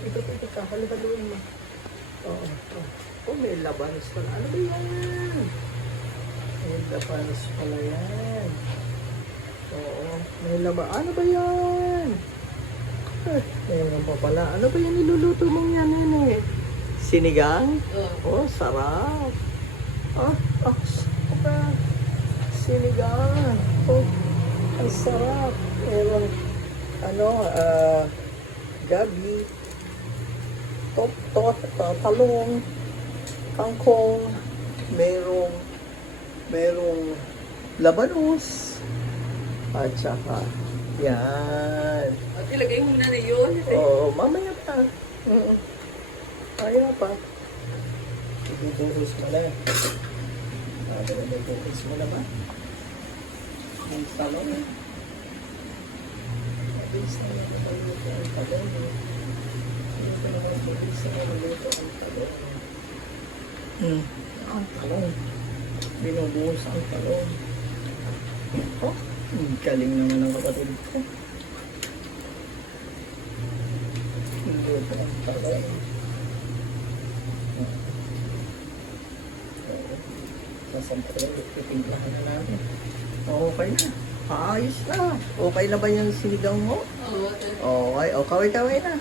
Ito, halo-haloin mo. Oo, oh. Oh, may labanos pala. Ano ba yan? May labanos pala yan. Oo, may labanos. Ano ba yan? Mayroon pa pala. Ano ba yan niluluto mong yan, eh? Sinigang? Oh, sarap. Sinigang. Oh, ang sarap. Meron, gabi, talong, kangkong, merong labanos, at saka, yan. At ilagay mo na yun. Oo, mamaya pa. Mamaya pa. Ituturos mo na. Ituturos mo na ba? Ang talong. Mabilis na yung paluto ang talong. Ito naman mabilis na paluto ang talong. Ang talong. Binubuhos ang talong. Oh, galing naman ang kapatid ko. Binubuhos ang talong. Sasampalan, titimplahan na natin. Okay na. Ayos na. Okay na ba yung sinigang mo? Oo. Okay. O, kaway-kaway na.